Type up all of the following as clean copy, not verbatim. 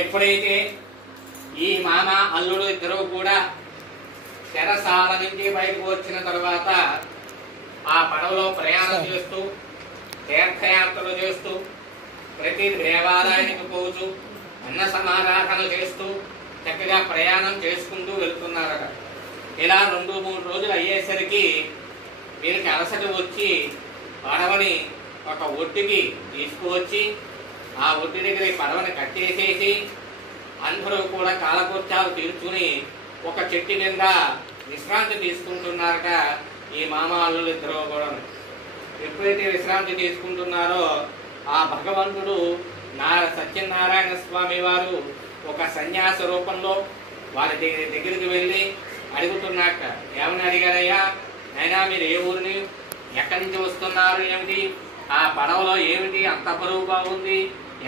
ఎప్పుడైతే ఈ మామ అల్లుడు ఇద్దరు కూడా చెరసాల నుంచి బయటకు వచ్చిన తర్వాత ఆ పడవలో ప్రయాణం చేస్తూ తీర్థయాత్రలు చేస్తూ ప్రతి దేవాలయానికి పోతూ అన్న సమారాధన చేస్తూ చక్కగా ప్రయాణం చేసుకుంటూ వెళ్తున్నారట. ఇలా 2-3 రోజులు అయ్యేసరికి వీరికి అలసట వచ్చి పడవని ఒక ఒడ్డుకి తీసుకువచ్చి ఆ ఒడ్డు దగ్గర పడవని కట్టేసేసి అందరూ కూడా కాలకృత్యాలు తీర్చుకుని ఒక చెట్టు కింద విశ్రాంతి తీసుకుంటున్నారట. ఈ మామ అల్లులు ఇద్దరు కూడా ఎప్పుడైతే విశ్రాంతి తీసుకుంటున్నారో ఆ భగవంతుడు సత్యనారాయణ స్వామి వారు ఒక సన్యాస రూపంలో వారి దగ్గరికి వెళ్ళి అడుగుతున్నట్ట. ఏమని అడిగారయ్యా, అయినా మీరు ఏ ఊరిని, ఎక్కడి నుంచి వస్తున్నారు, ఏమిటి, ఆ పడవలో ఏమిటి అంత బరువు బాగుంది,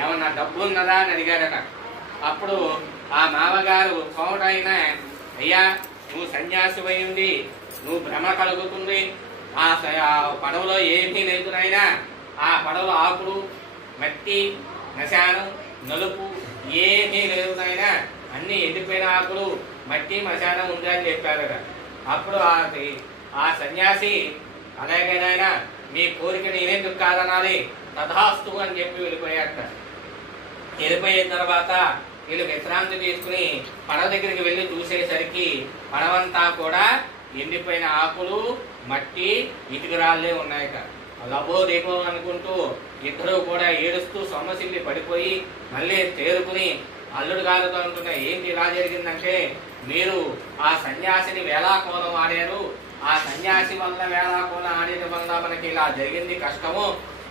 ఏమన్నా డబ్బు ఉన్నదా అని అడిగారట. అప్పుడు ఆ మామగారు కోమటైన, అయ్యా నువ్వు సన్యాసి అయ్యింది, నువ్వు భ్రమ కలుగుతుంది, ఆ పడవలో ఏమీ లేదు నాయనా, ఆ పడవ ఆకులు మట్టి మశానం నలుపు ఏమీ లేదు నాయనా, అన్ని ఎండిపోయిన ఆకులు మట్టి మశానం ఉందని చెప్పారట. అప్పుడు ఆ సన్యాసి, అలాగే నాయన మీ కోరిక నేనెందుకు కాదనాలి, తథాస్తు అని చెప్పి వెళ్ళిపోయాట. వెళ్ళిపోయిన తర్వాత వీళ్ళు విశ్రాంతి తీసుకుని పడవ దగ్గరికి వెళ్ళి చూసేసరికి పడవంతా కూడా ఎండిపోయిన ఆకులు మట్టి ఇటుకరాళ్ళే ఉన్నాయట. లభో దీపం అనుకుంటూ ఇద్దరు కూడా ఏడుస్తూ సొమ్మసిల్లి పడిపోయి మళ్ళీ తేరుకుని అల్లుడు గారితో అంటున్నాయి, ఏంటి ఇలా జరిగిందంటే, మీరు ఆ సన్యాసిని వేళాకోలం ఆడారు, ఆ సన్యాసి వల్ల వేళాకోలం ఆడేది వల్ల మనకి ఇలా జరిగింది కష్టము,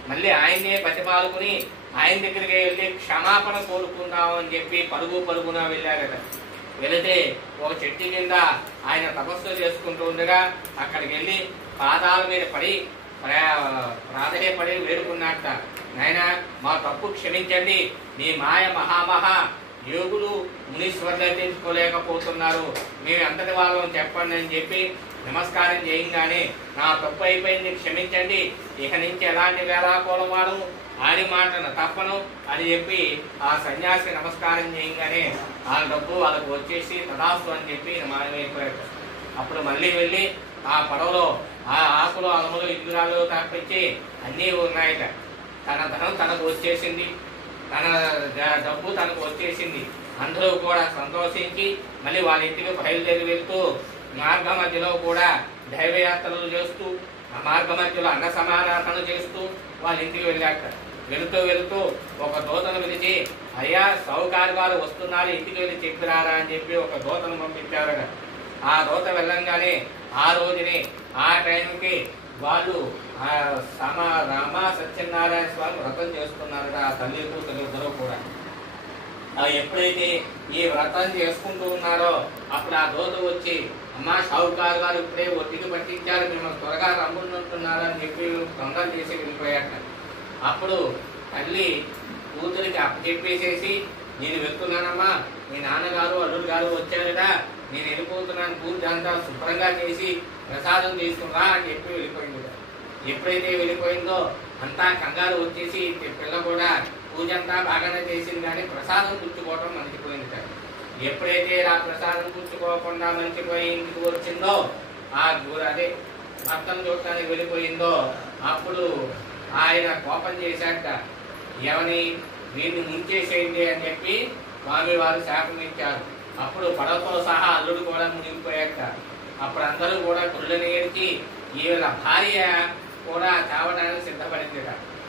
మళ్ళీ ఆయన్నే బతిమాలుకుని ఆయన దగ్గరికి వెళ్ళి క్షమాపణ కోరుకుందాం అని చెప్పి పరుగున వెళ్ళారట. వెళితే ఒక చెట్టు కింద ఆయన తపస్సు చేసుకుంటూ ఉండగా అక్కడికి వెళ్ళి పాదాల మీద పడి ప్రాధేయపడి వేడుకున్నట్ట. నాయన మా తప్పు క్షమించండి, మీ మాయ మహామహా యోగులు మునీశ్వరులు తెలుసుకోలేకపోతున్నారు, మేము ఎంతటి వాళ్ళని చెప్పండి అని చెప్పి నమస్కారం చేయంగానే నా తప్పు అయిపోయింది, క్షమించండి, ఇక నుంచి ఎలాంటి వేళాకోలం వాడు ఆడి మాటను తప్పను అని చెప్పి ఆ సన్యాసి నమస్కారం చేయంగానే ఆ డబ్బు వాళ్ళకు వచ్చేసి తదాస్తు అని చెప్పి మాయమైపోయాడు. అప్పుడు మళ్ళీ వెళ్ళి ఆ పడవలో ఆ ఆకులు అలములు ఇటురాలు తప్పించి అన్నీ ఉన్నాయట. తన ధనం తనకు వచ్చేసింది, తన డబ్బు తనకు వచ్చేసింది. అందరూ కూడా సంతోషించి మళ్ళీ వాళ్ళ ఇంటికి బయలుదేరి వెళ్తూ మార్గ మధ్యలో కూడా దైవయాత్రలు చేస్తూ ఆ మార్గ మధ్యలో అన్న సమారాధన చేస్తూ వాళ్ళ ఇంటికి వెళ్ళాక వెళుతూ ఒక దూతను పిలిచి, అయ్యా సౌకారు వారు వస్తున్నారు, ఇంటికి వెళ్ళి చెప్పిరారా అని చెప్పి ఒక దూతను పంపించారట. ఆ దూత వెళ్ళంగానే ఆ రోజుని ఆ టైంకి వాళ్ళు రామ సత్యనారాయణ స్వామి వ్రతం చేస్తున్నారట. ఆ తల్లి కూతురు ఇద్దరు కూడా ఎప్పుడైతే ఈ వ్రతం చేసుకుంటూ ఉన్నారో అప్పుడు ఆ దూత వచ్చి, అమ్మా షావుకారు గారు ఇప్పుడే ఒట్టికి పట్టించారు, మిమ్మల్ని త్వరగా రమ్ముంటున్నారు అని చెప్పి తొందర చేసి వెళ్ళిపోయాట. అప్పుడు తల్లి కూతురికి అప్పచెప్పేసేసి, నేను వెళ్తున్నానమ్మా, మీ నాన్నగారు అల్లుడు గారు వచ్చారట, నేను వెళ్ళిపోతున్నాను, పూజ అంతా శుభ్రంగా చేసి ప్రసాదం తీసుకున్నా అని చెప్పి వెళ్ళిపోయింది. ఎప్పుడైతే వెళ్ళిపోయిందో అంతా కంగారు వచ్చేసి పిల్ల కూడా పూజ అంతా బాగానే చేసింది కానీ ప్రసాదం పుచ్చుకోవటం మర్చిపోయింది. ఎప్పుడైతే ఆ ప్రసాదం పుచ్చుకోకుండా మర్చిపోయి ఇంటికి వచ్చిందో ఆ అదే భర్తను చూడటానికి వెళ్ళిపోయిందో అప్పుడు ఆయన కోపం చేశాక, ఏమని వీడిని ముంచేసేయండి అని చెప్పి స్వామి వారు శాపం ఇచ్చారు. అప్పుడు పడవతో సహా అల్లుడు కూడా మునిగిపోయాక అప్పుడు అందరూ కూడా కుళ్ళని ఏడిచి ఈయన భార్య కూడా చావడానికి సిద్ధపడింది.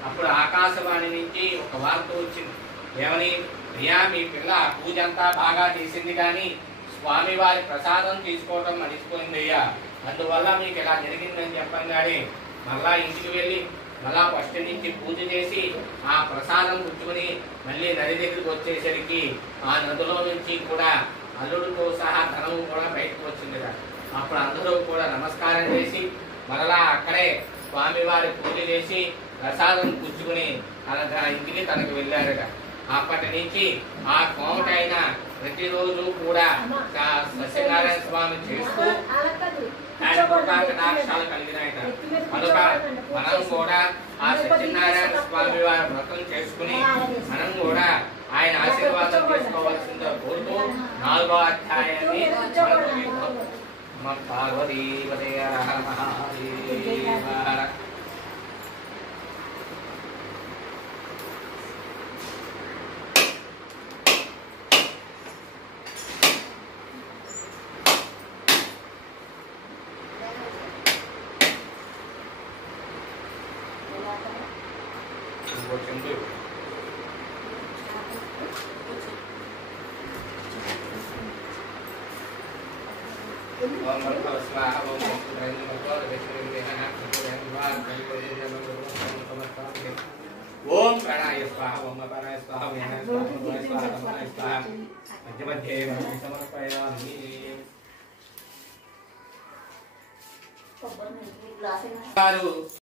అప్పుడు ఆకాశవాణి నుంచి ఒక వార్త వచ్చింది, ఏమని, ప్రియా మీ పిల్ల పూజ అంతా బాగా చేసింది కానీ స్వామివారి ప్రసాదం తీసుకోవటం మర్చిపోయింది అయ్యా, అందువల్ల మీకు ఇలా జరిగిందని చెప్పంగానే మళ్ళా ఇంటికి వెళ్ళి మళ్ళా ఫస్ట్ నుంచి పూజ చేసి ఆ ప్రసాదం పుచ్చుకొని మళ్ళీ నది దగ్గరికి వచ్చేసరికి ఆ నదిలో నుంచి కూడా అల్లుడితో సహా ధనము కూడా బయటకు వచ్చింది. అప్పుడు అందరూ కూడా నమస్కారం చేసి మరలా అక్కడే స్వామివారి పూజ చేసి ప్రసాదం పుచ్చుకుని తన ఇంటికి తనకు వెళ్ళారట. అప్పటి నుంచి ఆ కోమటైన ప్రతిరోజు కూడా సత్యనారాయణ స్వామి చేస్తూ కటాక్షాలు కలిగినాయట. కనుక మనం కూడా ఆ సత్యనారాయణ స్వామి వారి వ్రతం చేసుకుని మనం కూడా ఆయన ఆశీర్వాదం చేసుకోవాలి. చెప్పవలసిందో కోరుతూ 4వ అధ్యాయాన్ని పార్వతీపదే హర మహాదేవ. ఓం ప్రాణాయ స్వాహ ఓం అపానాయ స్వాహ వ్యానాయ స్వాహ తమాయ స్వాహ మధ్య మధ్యే సమర్పయామి.